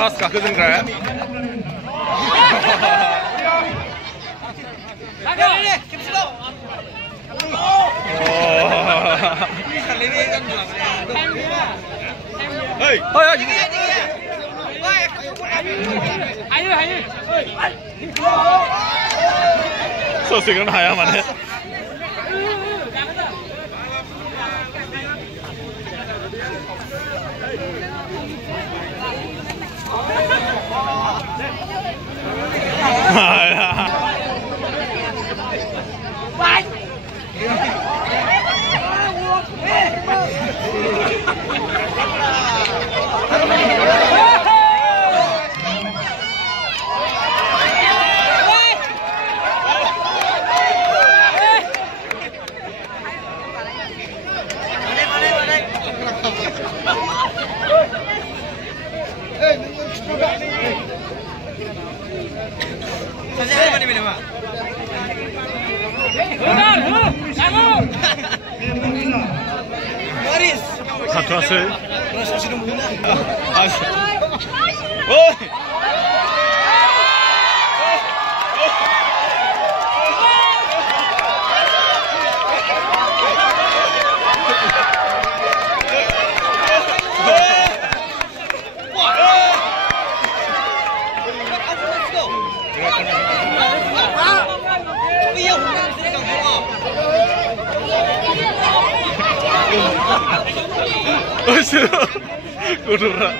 फार्स्ट गाखोजेनग्रा ससेखौनो हाया माने Hathasai. Oi. Kudura.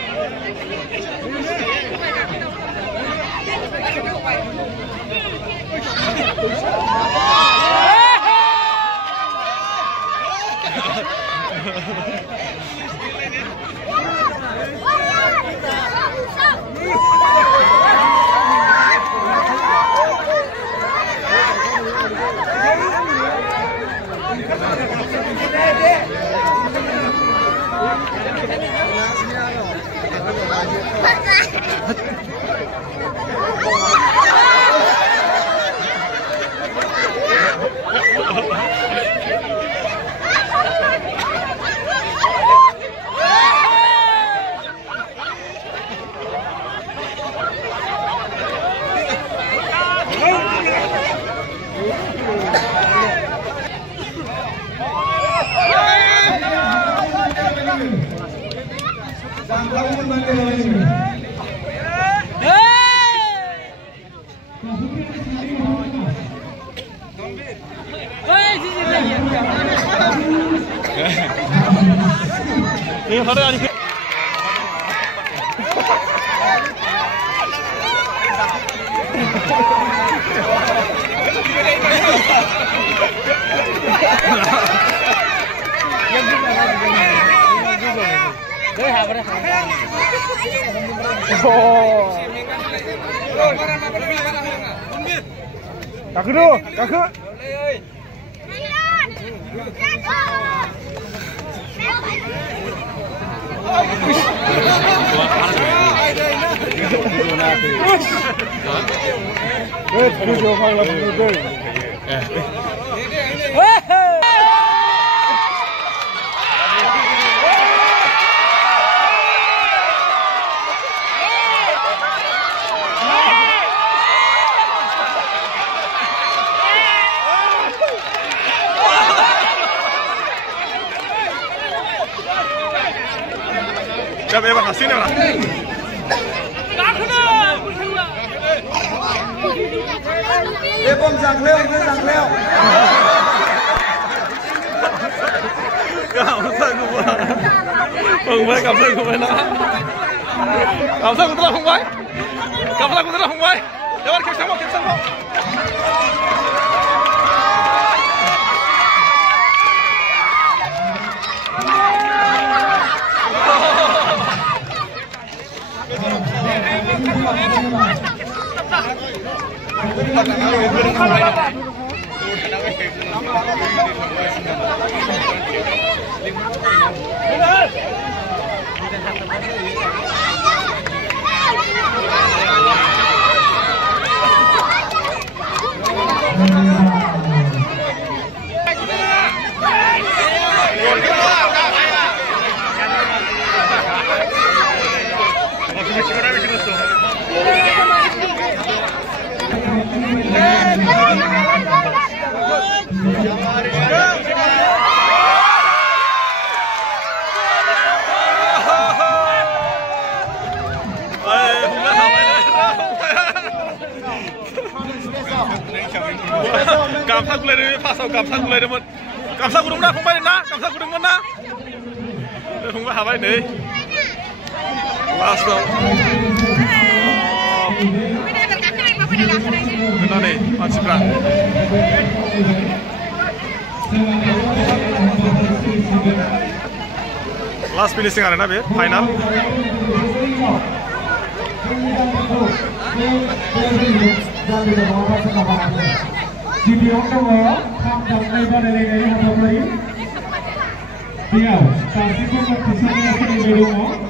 Gaku dulu, gaku. Siapa yang bakal sini lah? Bom giang leo. Cảm ơn của bạn. Mừng với cảm ơn của bạn đã. Cảm ơn của tôi là không quay. Cảm ơn của tôi là không quay. Để bạn kiếm sống một. Gamsa gulai pasau gamsa gulai demen. Gamsa gudung na fungbai na, gamsa gudung na. Fungbai habai nih. Last dong. Benar nih, masih berat. Last finishing ada nabi, final. Gideon Dowo tham đồng đây ba đây này hợp đồng đấy. Điều, sản sinh công việc thì sao đi